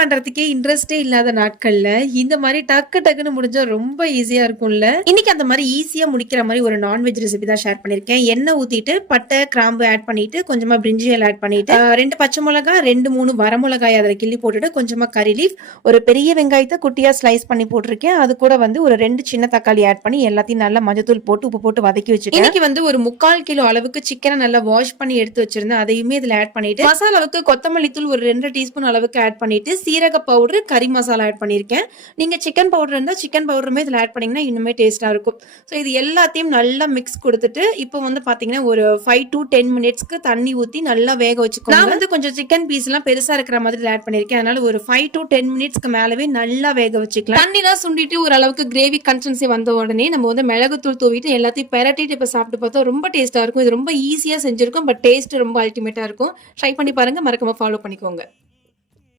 பண்றதுக்கே இன்ட்ரெஸ்ட்டே இல்லாத நாட்கள்ல, இந்த மாரி டக்கு டக்குன்னு முடிஞ்சா ரொம்ப ஈஸியா இருக்கும்ல. இன்னைக்கு அந்த மாரி ஈஸியா முடிக்கிற மாரி ஒரு நான்வெஜ் ரெசிபி தான் ஷேர் பண்ணியிருக்கேன். எண்ணெய் ஊத்திட்டு, பட்டை, கிராம்பு ஆட் பண்ணிட்டு, கொஞ்சமா பிரிஞ்சியல் ஆட் பண்ணிட்டு, 2 பச்சை மிளகா, 2, 3 வரமிளகாய் அதுல கிள்ளி போட்டுட்டு, கொஞ்சமா கரி லீஃப், ஒரு பெரிய வெங்காயத்த குட்டியா ஸ்லைஸ் பண்ணி போட்டிருக்கேன். அது கூட வந்து ஒரு 2 சின்ன தக்காளி ஆட் பண்ணி எல்லாத்தையும் நல்லா மஞ்சத்தூள் போட்டு, உப்பு போட்டு வதக்கி வச்சுட்டேன். இன்னைக்கு வந்து ஒரு 3/4 கிலோ அளவுக்கு சிக்கன நல்லா வாஷ் பண்ணி எடுத்து வச்சிருந்தேன். அதையுமே இதுல ஆட் பண்ணிட்டு, மசாலாவுக்கு கொத்தமல்லி தூள் ஒரு 2 டீஸ்பூன் அளவுக்கு ஆட் பண்ணிட்டு, சீரக பவுடர், கறி மசாலா ஆட் பண்ணியிருக்கேன். நீங்க சிக்கன் பவுடர் இருந்தா சிக்கன் பவுடருமே இதுல ஆட் பண்ணீங்கன்னா இன்னுமே டேஸ்ட்டா இருக்கும். ஸோ இது எல்லாத்தையும் நல்லா மிக்ஸ் குடுத்துட்டு, இப்போ வந்து பாத்தீங்கன்னா ஒரு 5 to 10 மினிட்ஸ்க்கு தண்ணி ஊத்தி நல்லா வேக வச்சுக்கோங்க. நான் வந்து கொஞ்சம் சிக்கன் பீஸ்லாம் பெருசா இருக்கிற மாதிரி ஆட் பண்ணியிருக்கேன். அதனால ஒரு 5 to 10 மினிட்ஸ்க்கு மேலவே நல்லா வேக வச்சுக்கலாம். தண்ணிலாம் சுண்டிட்டு ஓரளவுக்கு கிரேவி கன்சிஸ்டன்சி வந்த உடனே நம்ம வந்து மிளகுத்தூள் தூவிட்டு எல்லாத்தையும் பெரட்டிட்டு இப்ப சாப்பிட்டு பார்த்தா ரொம்ப டேஸ்ட்டா இருக்கும். இது ரொம்ப ஈஸியா செஞ்சிருக்கும். பட் டேஸ்ட் ரொம்ப அல்டிமேட்டா இருக்கும். ட்ரை பண்ணி பாருங்க. மறக்காம ஃபாலோ பண்ணிக்கோங்க.